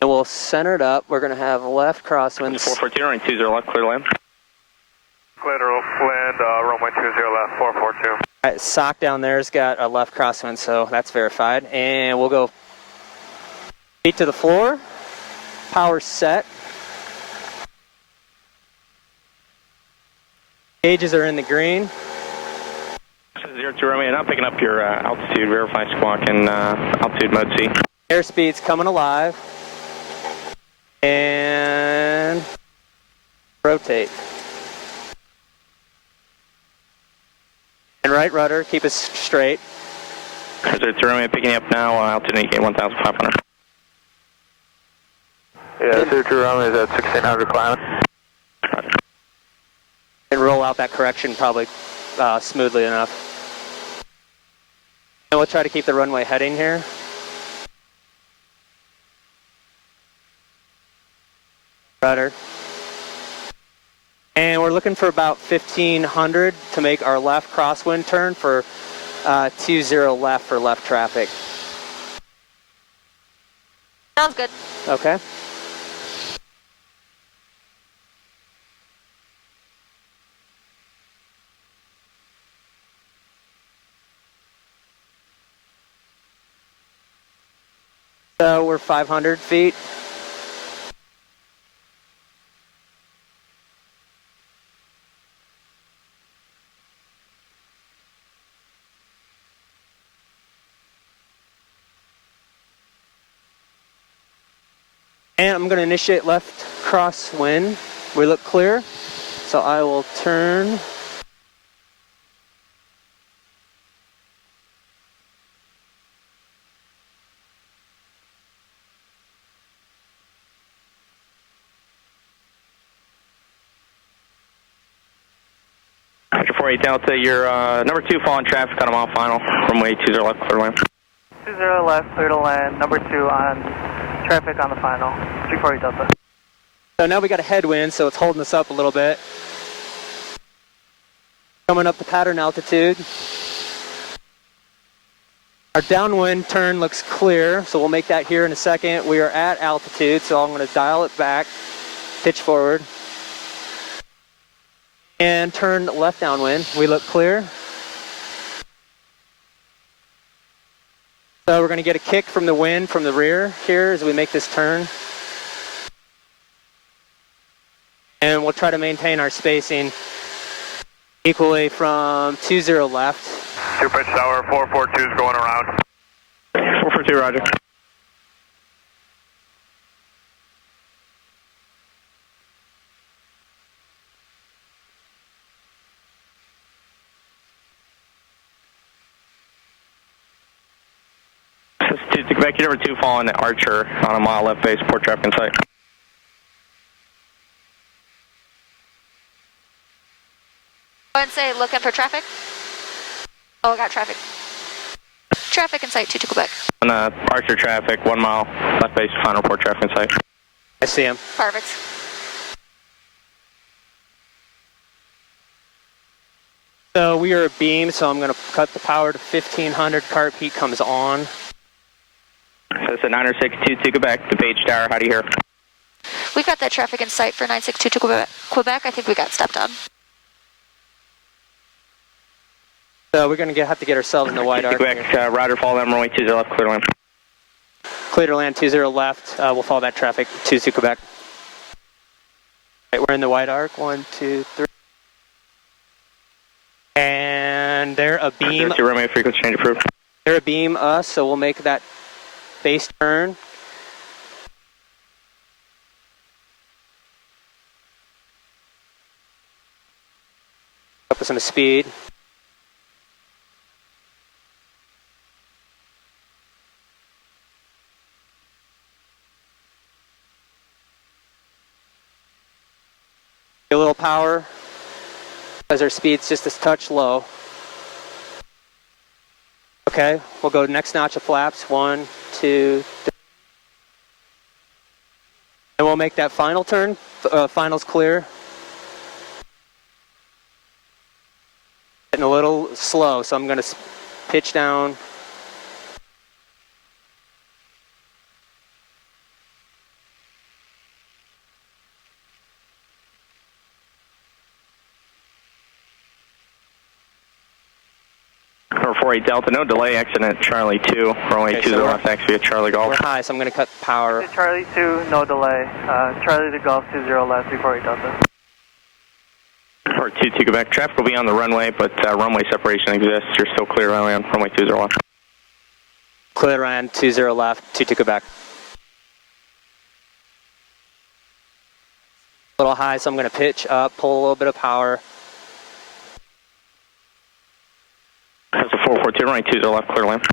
And we'll center it up. We're going to have left crosswinds. 442, runway 20 left, clear to land. Clear to land, runway 20 left, 442. All right, sock down there's got a left crosswind, so that's verified. And we'll go feet to the floor. Power set. Gauges are in the green. 02 runway, not picking up your altitude, verify squawk and altitude mode C. Airspeed's coming alive. And rotate. And right rudder, keep us straight. 02 runway, picking up now, altitude indicate 1,500. Yeah, 02 runway is at 1,600 climbing. And roll out that correction probably smoothly enough. And we'll try to keep the runway heading here. Rudder. And we're looking for about 1,500 to make our left crosswind turn for 20 left for left traffic. Sounds good. Okay. So we're 500 feet. And I'm going to initiate left crosswind. We look clear, so I will turn. Roger 48 Delta, your number 2 falling traffic on a mile final, runway 20 left, clear to land. 20 left, clear to land, number 2 on traffic on the final, 348 Delta. So now we got a headwind, so it's holding us up a little bit. Coming up the pattern altitude. Our downwind turn looks clear, so we'll make that here in a second. We are at altitude, so I'm going to dial it back, pitch forward, and turn left downwind. We look clear. So we're going to get a kick from the wind from the rear here as we make this turn. And we'll try to maintain our spacing equally from 20 left. 2 pitch tower, 442 is going around. 442, roger. To Quebec, number 2 falling at Archer on a mile left base, port traffic in sight. Go ahead and say looking for traffic. Oh, I got traffic. Traffic in sight, 22 Quebec. On Archer traffic, 1 mile left base, final port traffic in sight. I see him. Perfect. So we are a beam, so I'm going to cut the power to 1500. Carb heat comes on. So it's at 90622 Quebec, the Page Tower, how do you hear? We got that traffic in sight for 9622 Quebec. I think we got stepped on. So we're going to have to get ourselves in the wide arc. Quebec, Ryder, follow them, runway 20 left, clear to land. Clear to land 20 left. We'll follow that traffic 22 Quebec. Right, we're in the wide arc. 1, 2, 3. And they're a beam. Your runway frequency change approved. They're a beam us, so we'll make that base turn. Up us on a speed. A little power as our speed's just a touch low. Okay, we'll go next notch of flaps. 1, 2, 3. And we'll make that final turn. Final's clear. Getting a little slow, so I'm going to pitch down. 48 Delta, no delay, exit at Charlie 2, runway Okay, 20 so left, taxi at Charlie Golf. We're high, so I'm going to cut power. Charlie 2, no delay. Charlie to Golf 20 left, 348 Delta. Or 22 Quebec, traffic will be on the runway, but runway separation exists. You're still clear runway on runway 20 left. Clear land, 20 left, 22 Quebec. A little high, so I'm going to pitch up, pull a little bit of power. That's a 442, runway 20 left, clear land.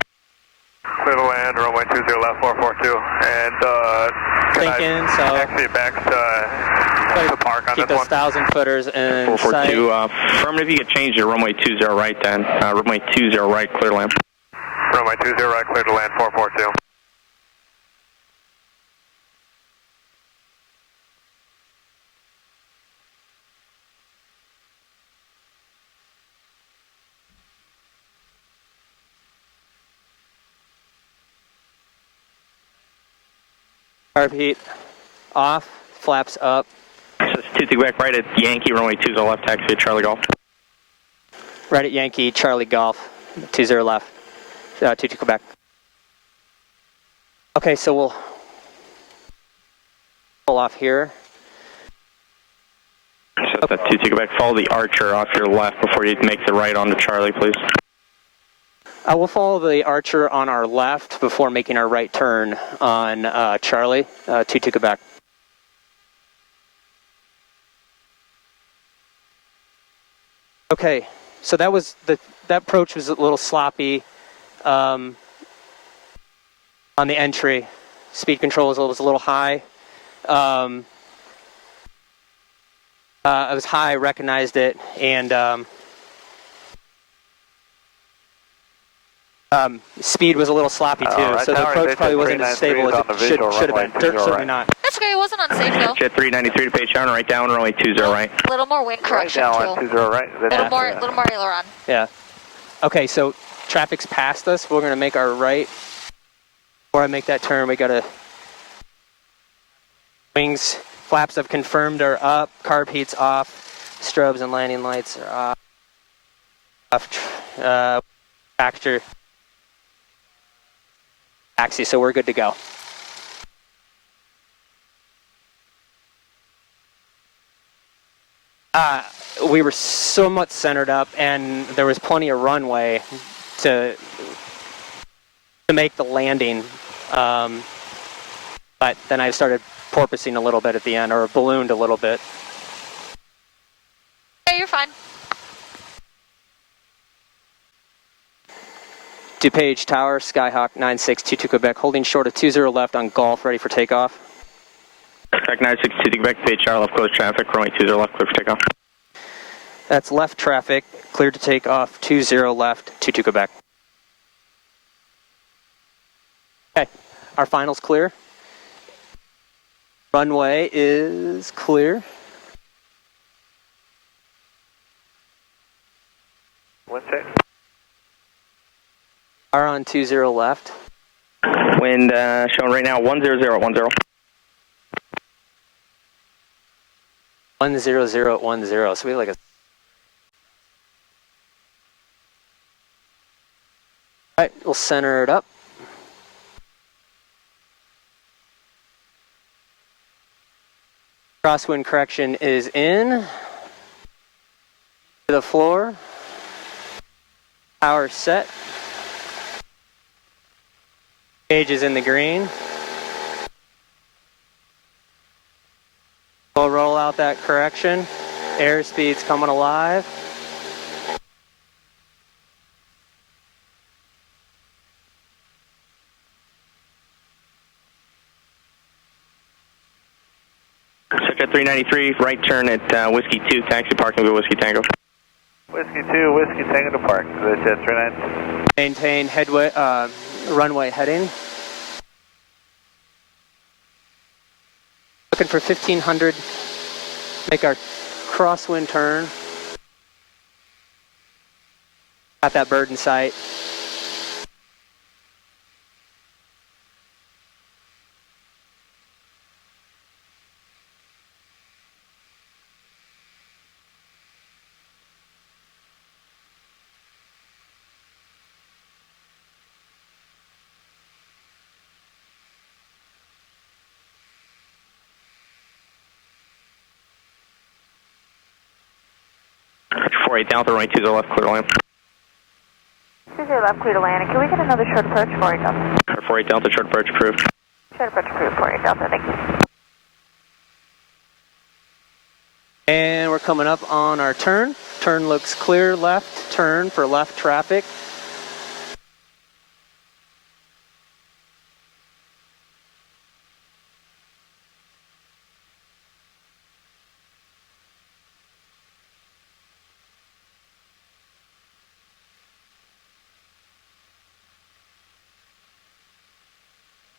Clear to land, runway 20 left, 442. And Thinking, so taxi back to the park on keep this those one. 1,000 footers in 442, sight. affirmative, you could change your runway 20 right then. Runway 20 right, clear land. Runway 20 right, clear to land, 442. Carb heat off, flaps up. So it's 22 Quebec right at Yankee, runway 20 left, taxi at Charlie Golf. Right at Yankee, Charlie Golf, 20 left, 22 Quebec. Okay, so we'll pull off here. So that's 22 Quebec, follow the Archer off your left before you make the right onto Charlie, please. We'll follow the Archer on our left before making our right turn on Charlie, 22 Quebec. Okay, so that approach was a little sloppy on the entry. Speed control was a little high. I was high, recognized it, and speed was a little sloppy too, Right, so the approach probably wasn't as stable as it should have been. Certainly not. That's okay, it wasn't unsafe though. Jet 393 to page down, right down, runway 20 right. A little more wind correction too. Right, 20 right. A little more aileron. Yeah. Okay, so traffic's past us. We're going to make our right. Before I make that turn, we got to... Wings, flaps have confirmed are up. Carb heat's off. Strobes and landing lights are off. Factor. Taxi, so we're good to go. We were somewhat centered up, and there was plenty of runway to make the landing. But then I started porpoising a little bit at the end, or ballooned a little bit. Yeah, you're fine. DuPage Tower, Skyhawk 9622 Quebec, holding short of 20 left on Golf, ready for takeoff. Track 962 Quebec, page Charlie left, close traffic, runway 20 left, clear for takeoff. That's left traffic, cleared to take off, 20 left, 22 Quebec. Okay, our final's clear. Runway is clear. What's it? Are on 20 left. Wind showing right now 100 at 10. 100 at 10, so we have like a... Alright, we'll center it up. Crosswind correction is in. To the floor. Power set. Gauge is in the green. We'll roll out that correction. Airspeed's coming alive. Jet 393, right turn at Whiskey 2, taxi parking with Whiskey Tango. Whiskey 2, Whiskey Tango to park. Jet 393. Maintain headway, runway heading. Looking for 1500. Make our crosswind turn. Got that bird in sight. 48 Delta, runway 20 left, clear to land. 20 left, clear to land. And can we get another short approach, 48 Delta? 48 Delta, short approach approved. Short approach approved, 48 Delta, thank you. And we're coming up on our turn. Turn looks clear left, turn for left traffic.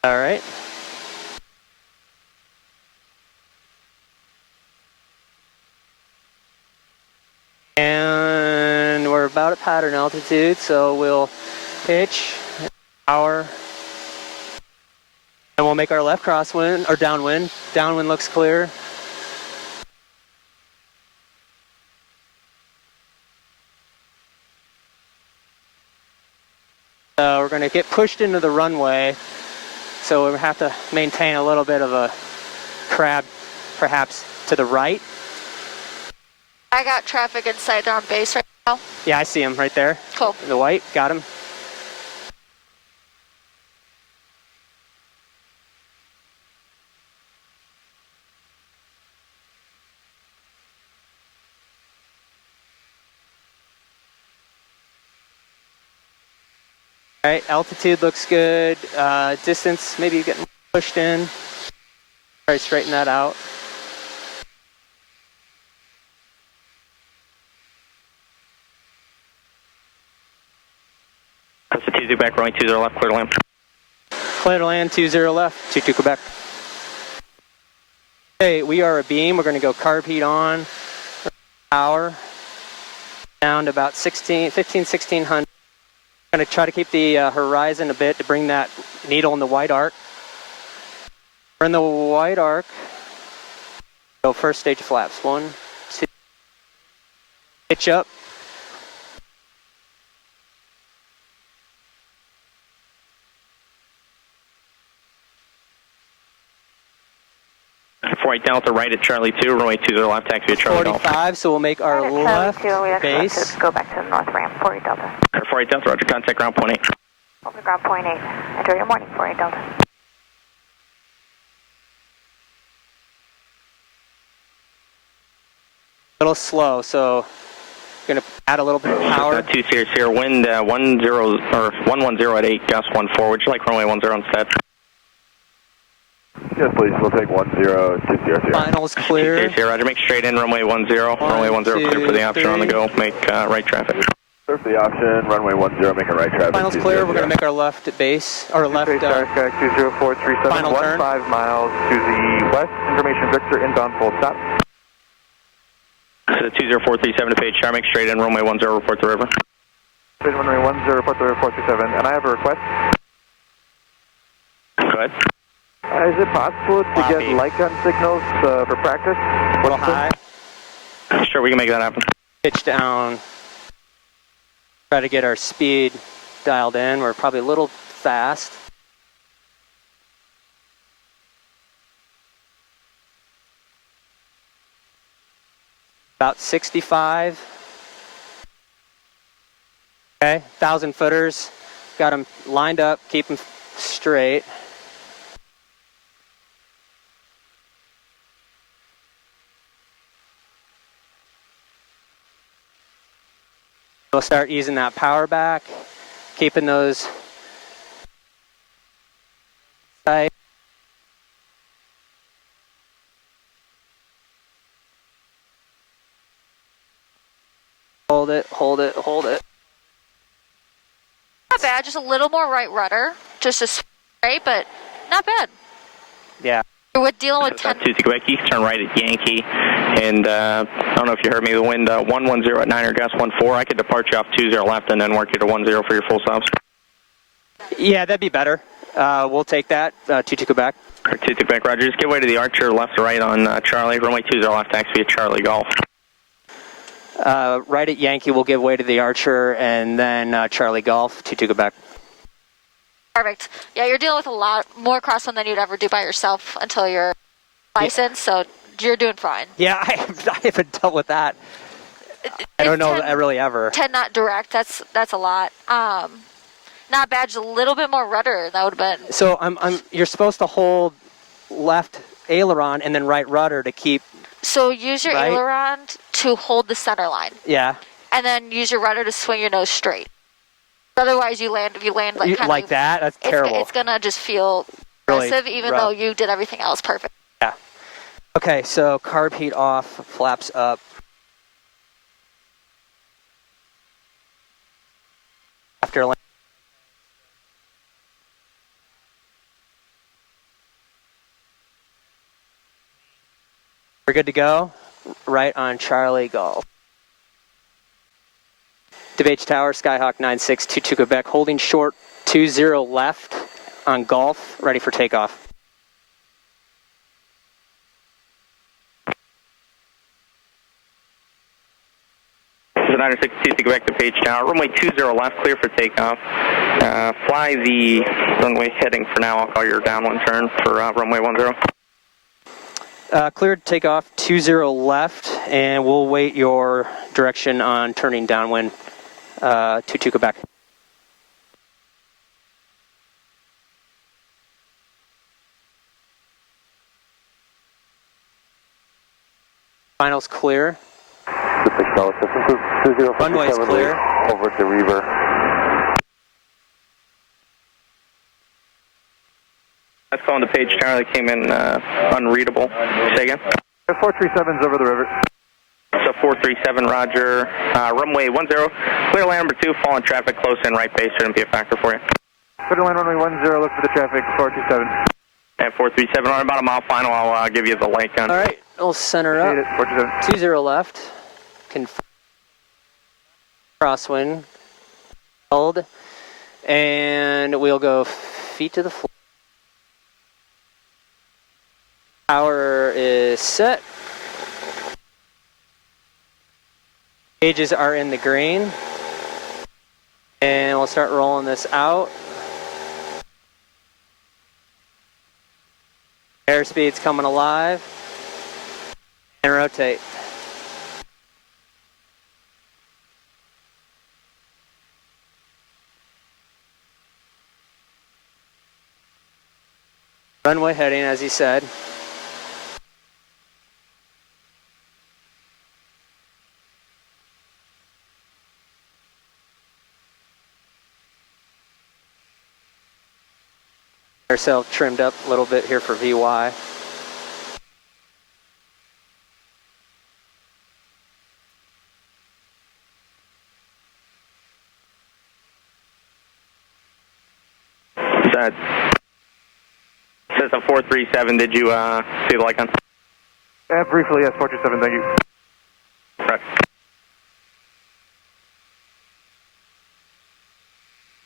All right. And we're about at pattern altitude, so we'll pitch, power, and we'll make our left crosswind, or downwind. Downwind looks clear. We're going to get pushed into the runway, so we have to maintain a little bit of a crab, perhaps to the right. I got traffic in sight. They're on base right now. Yeah, I see him right there. Cool. The white, got him. All right, altitude looks good. Distance, maybe getting pushed in. All right, straighten that out. That's a 20 back, runway 20 left, clear to land. Clear to land, 20 left, 22 Quebec. Okay, we are a beam. We're going to go carb heat on. Power. Down to about 1600. Going to try to keep the horizon a bit to bring that needle in the white arc. We're in the white arc. Go first stage of flaps. 1, 2. Pitch up. Right Delta, right at Charlie 2, runway 20 left, taxi at Charlie Golf. 45, so we'll make our Right at left Charlie 2, we actually have base. to go back to the north ramp, 48 Delta. 48 Delta, roger, contact ground point 8. Over ground point 8. Enjoy your morning, 48 Delta. A little slow, so going to add a little bit of power. 2 Series here, wind 110 at 8, gust 14. Would you like runway 10 instead? Yes, please. We'll take 10-200. Finals 2 clear. Series here, roger, make straight in, runway 10. Runway 10, clear for the option on the go, make right traffic. Clear for the option, runway 10, make a right traffic. Finals clear. We're going to make our left at base, or left. Sky 20437, final turn. 15 miles to the west. Information Victor, inbound full stop. So 20437 to page, star, make straight in, runway 10, report the river. Runway 10, report the river 427. And I have a request. Go ahead. Is it possible to Copy. get light gun signals for practice? A little high. Sure, we can make that happen. Pitch down. Try to get our speed dialed in. We're probably a little fast. About 65. Okay, 1,000 footers. Got them lined up, keep them straight. We'll start easing that power back, keeping those tight. Hold it, hold it, hold it. Not bad. Just a little more right rudder. Just a straight, but not bad. Yeah. We're dealing with 10. 2 Quebec, turn right at Yankee, and I don't know if you heard me, the wind 110 at 9 or gust 14. I could depart you off 20 left and then work you to 10 for your full stops. Yeah, that'd be better. We'll take that. 22 Quebec. 2 Quebec, roger. Just give way to the Archer, left to right on Charlie, runway 20 left, taxi at Charlie Golf. Right at Yankee, we'll give way to the Archer, and then Charlie Golf, 22 Quebec. Perfect. Yeah, you're dealing with a lot more crosswind than you'd ever do by yourself until you're licensed, so you're doing fine. Yeah, I haven't dealt with that I don't know really ever. 10 knot direct. That's a lot. Not bad. Just a little bit more rudder. That would have been. So you're supposed to hold left aileron and then right rudder to keep. So use your right? aileron to hold the center line. Yeah. And then use your rudder to swing your nose straight. Otherwise, if you land like kind like of that. That's terrible. It's gonna just feel Really aggressive, even rough. though you did everything else perfect. Yeah. Okay, so carb heat off, flaps up. After land. We're good to go. Right on Charlie Golf. DeBH Tower, Skyhawk 9622 Quebec, holding short 20 left on Golf, ready for takeoff. This is 962 Quebec to DeBH Tower, runway 20 left, clear for takeoff. Fly the runway heading for now. I'll call your downwind turn for runway 10. Cleared takeoff 20 left, and we'll wait your direction on turning downwind 22 Quebec. Finals clear. Runway's clear. Over the river. That's calling the page tower that came in unreadable. Say again? 437's over the river. So 437, roger. Runway 10, clear land number 2, falling traffic close in, right base, shouldn't be a factor for you. Clear land runway 10, look for the traffic, 427. And 437, on about a mile final, I'll give you the light gun. All right, we'll center up. 20 left. Crosswind. Held. And we'll go feet to the floor. Power is set. Gauges are in the green. And we'll start rolling this out. Airspeed's coming alive. And rotate. Runway heading, as he said. Ourselves trimmed up a little bit here for VY. Says a 437. Did you see the light gun? Briefly, yes, 427, thank you. Right.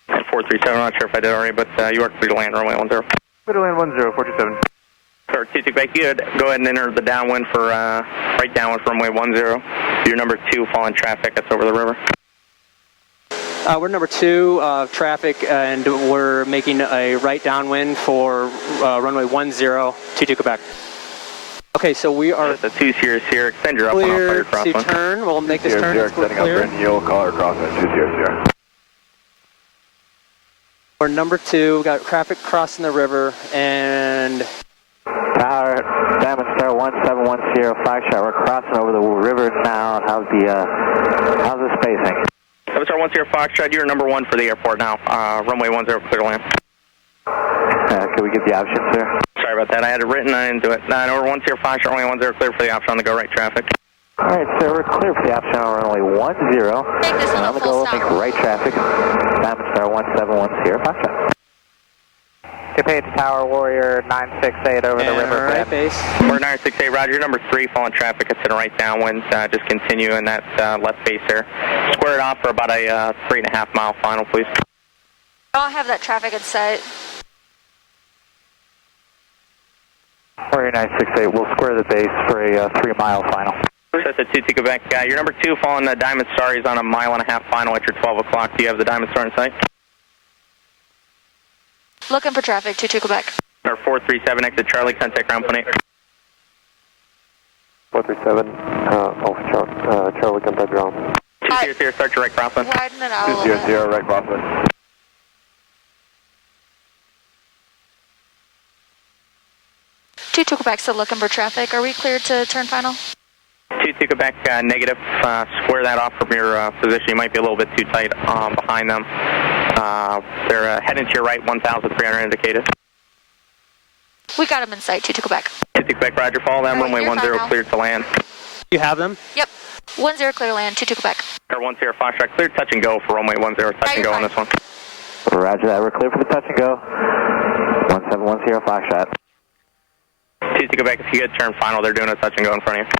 And 437, I'm not sure if I did already, but you are clear to land runway 10. Clear to land 10, 427. Sir, 22 back, you go ahead and enter the downwind for, right downwind for runway 10. You're number 2, falling traffic, that's over the river. We're number 2, traffic, and we're making a right downwind for runway 10, 22 Quebec. Okay, so we are the 2 Series here, extend your up and clear off your to turn. We'll make this turn. It's clear. You'll call her crosswind, 2 Series here. We're number 2, we got traffic crossing the river, and Tower, Diamond Star 1710, Foxtrot, we're crossing over the river now. How's the spacing? Diamond Star 10 Foxtrot, you're number 1 for the airport now, runway 10, clear to land. Can we get the option, sir? Sorry about that, I had it written, I didn't do it. 9 over 10 Foxtrot, runway 10, clear for the option on the go right traffic. Alright, sir, we're clear for the option on runway 10. Make this one On a the full go, make stop. right traffic. Diamond Star 1710, Foxtrot. DePage Tower, Warrior 968 over the river. right base. We're 968, roger, you're number 3, falling traffic, it's in a right downwind, just continue in that left base there. Square it off for about a 3.5 mile final, please. I don't have that traffic in sight. Warrior 968, we'll square the base for a 3-mile final. That's a 2 Quebec. You're number 2, following the Diamond Star. He's on a 1.5 mile final at your 12 o'clock. Do you have the Diamond Star in sight? Looking for traffic, 22 Quebec. Or 437, exit Charlie, contact ground 18. 437, Alpha Charlie, contact ground. 200, start your right crosswind. Widen it out a little bit. 200, right crosswind. 22 Quebec, still looking for traffic. Are we cleared to turn final? 22 Quebec, negative. Square that off from your position. You might be a little bit too tight behind them. They're heading to your right, 1,300 indicated. We got them in sight, 22 Quebec. 22 Quebec, roger. Follow them. All right, Runway you're 10 fine now. cleared to land. You have them? Yep. 10 clear to land, 22 Quebec. Air 10 Foxtrot, clear touch and go for runway 10, touch and go on this one. Roger that. We're clear for the touch and go. 1710 Foxtrot. 22 Quebec, if you get turn final, they're doing a touch and go in front of you.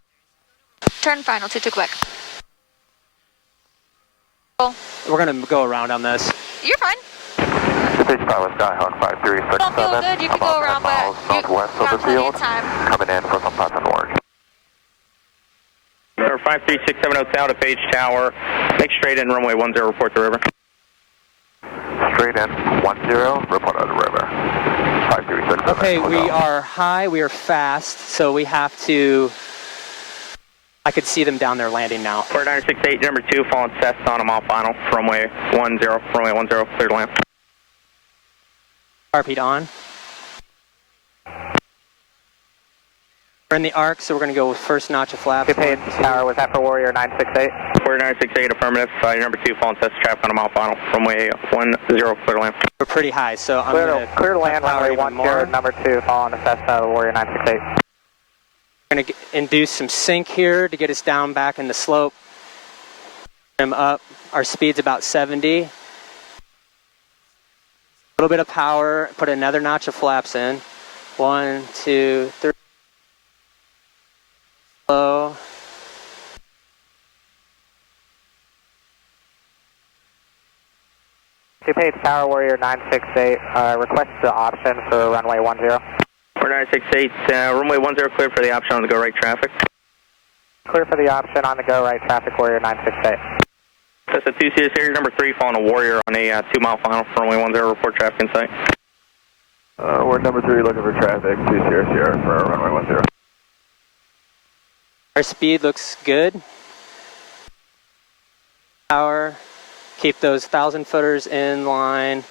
Turn final, 22 Quebec. Cool. We're going to go around on this. You're fine. Stage pilot Skyhawk 5367. Don't feel good, you can go around, but northwest you of the got plenty field. of time. Coming in for some pattern work. Number 53670 South to Page Tower. Make straight in runway 10, report the river. Straight in 10, report out of the river. 5367. Okay, we are high, we are fast, so we have to... I could see them down there landing now. 4968, number 2, following Cessna on them all final. Runway 10, clear to land. Carpeed on. We're in the arc, so we're going to go with first notch of flaps. Paid tower, was that for Warrior 968? 4968, affirmative. Your number 2, following Cessna traffic on them all final. Runway 10, clear to land. We're pretty high, so I'm going to... Clear to land, runway 10, number 2, following the Cessna, Warrior 968. We're going to induce some sink here to get us down back in the slope. Trim up. Our speed's about 70. A little bit of power. Put another notch of flaps in. 1, 2, 3. Slow. Paid tower, Warrior 968, request the option for runway 10. 4968, runway 10, clear for the option on the go right traffic. Clear for the option on the go right traffic, Warrior 968. That's a 2 series here, number 3, following a Warrior on a 2-mile final for runway 10, report traffic in sight. We're number 3 looking for traffic, 2 Sierra Sierra for runway 10. Our speed looks good. Power. Keep those 1,000-footers in line.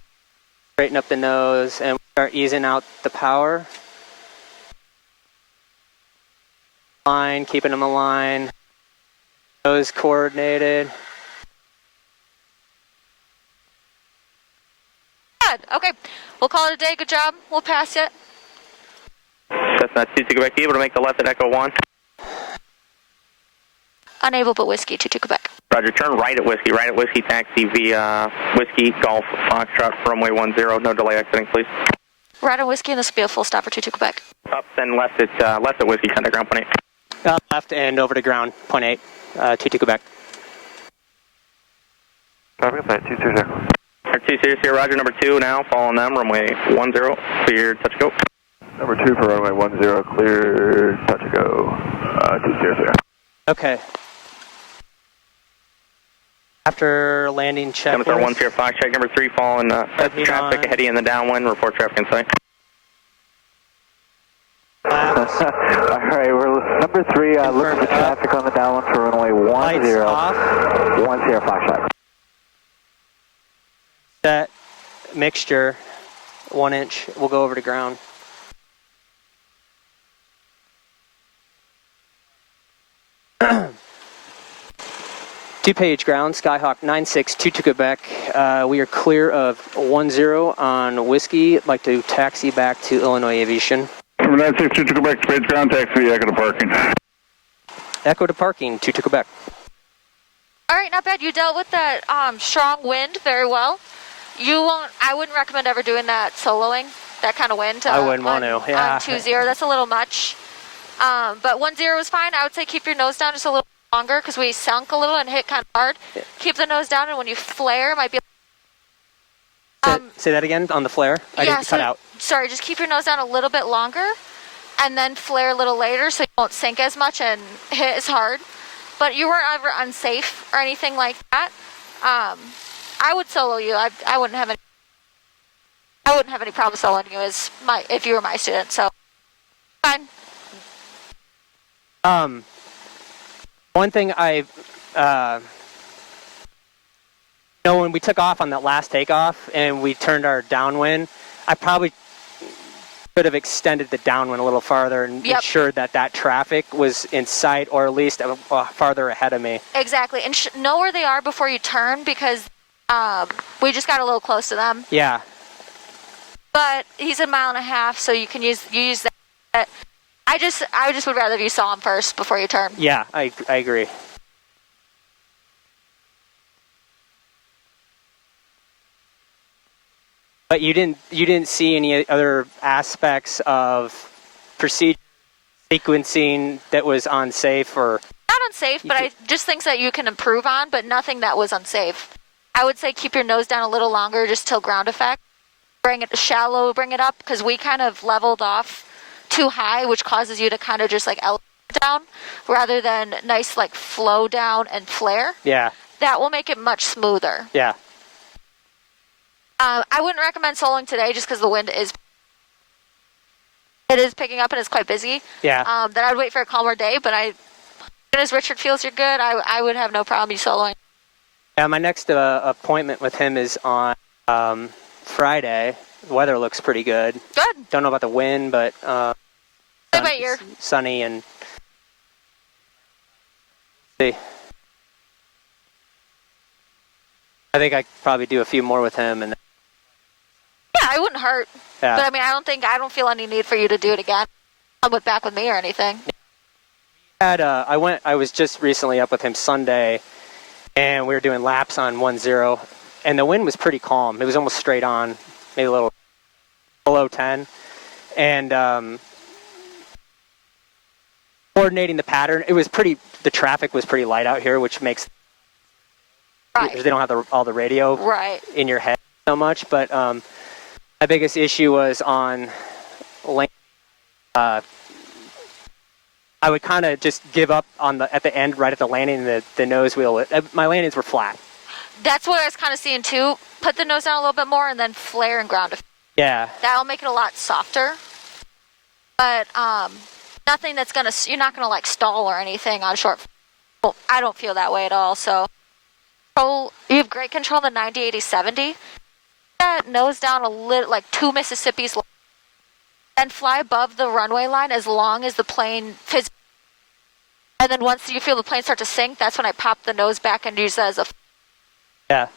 Straighten up the nose and start easing out the power. Line, keeping them aligned. Nose coordinated. Good. Okay. We'll call it a day. Good job. We'll pass it. Cessna 22 Quebec, able to make the left at Echo 1. Unable but whiskey, 22 Quebec. Roger, turn right at Whiskey, taxi via Whiskey, Golf, Foxtrot, runway 10, no delay exiting, please. Right on whiskey, and this will be a full stop for 22 Quebec. Up, then left at Whiskey, contact ground, point 8. Left and over to ground, point 8, 22 Quebec. Traffic site 2 Sierra. Our 2 series here, Roger, number 2 now, following them, runway 10, clear, touch go. Number 2 for runway 10, clear, touch and go. 2 Sierra. Okay. After landing check. Coming through 1 Sierra Fox, check number 3, following traffic ahead of you in the downwind, report traffic in sight. Alright, we're number 3, looking for traffic on the downwind for runway 10, 10 Foxtrot. Set mixture, 1 inch. We'll go over to ground. Two-page ground, Skyhawk 9622 Quebec. We are clear of 10 on Whiskey. I'd like to taxi back to Illinois Aviation. Number 9622 Quebec, page ground, taxi, echo to parking. Echo to parking, 22 Quebec. All right, not bad. You dealt with that strong wind very well. I wouldn't recommend ever doing that soloing, that kind of wind. I wouldn't want to, yeah. On 20, that's a little much. But 10 was fine. I would say keep your nose down just a little longer because we sunk a little and hit kind of hard. Yeah. Keep the nose down, and when you flare, it might be... Say that again on the flare? I didn't cut out. Sorry, just keep your nose down a little bit longer and then flare a little later so you won't sink as much and hit as hard. But you weren't ever unsafe or anything like that. I would solo you. I wouldn't have any problem soloing you if you were my student. So fine. One thing when we took off on that last takeoff and we turned our downwind, I probably could have extended the downwind a little farther and ensured that traffic was in sight, or at least farther ahead of me. Exactly, and know where they are before you turn, because we just got a little close to them. Yeah. But he's 1.5 miles, so you can use that. I just would rather if you saw him first before you turn. Yeah, I agree. But you didn't see any other aspects of procedure sequencing that was unsafe, or not unsafe, but I just things that you can improve on, but nothing that was unsafe. I would say keep your nose down a little longer, just till ground effect. Bring it shallow, bring it up, because we kind of leveled off too high, which causes you to kind of just like elevate down rather than nice like flow down and flare. Yeah. That will make it much smoother. Yeah. I wouldn't recommend soloing today just because the wind is picking up and it's quite busy. Yeah. Then I'd wait for a calmer day, but as soon as Richard feels you're good, I would have no problem you soloing. Yeah, my next appointment with him is on Friday. The weather looks pretty good. Good. Don't know about the wind, but sunny and see. I think I could probably do a few more with him, and yeah, it wouldn't hurt. Yeah. But I mean, I don't feel any need for you to do it again. Come back with me or anything. I was just recently up with him Sunday, and we were doing laps on 1-0, and the wind was pretty calm. It was almost straight on, maybe a little below 10, and coordinating the pattern. The traffic was pretty light out here, which makes because they don't have all the radio in your head so much. But my biggest issue was on lane. I would kind of just give up at the end, right at the landing, the nose wheel. My landings were flat. That's what I was kind of seeing too. Put the nose down a little bit more and then flare and ground. Yeah. That'll make it a lot softer. But nothing that's you're not gonna like stall or anything on short. I don't feel that way at all. So you have great control of the 90, 80, 70. That nose down a little, like 2 Mississippis, and fly above the runway line as long as the plane physically. And then once you feel the plane start to sink, that's when I pop the nose back and use that as a. Yeah.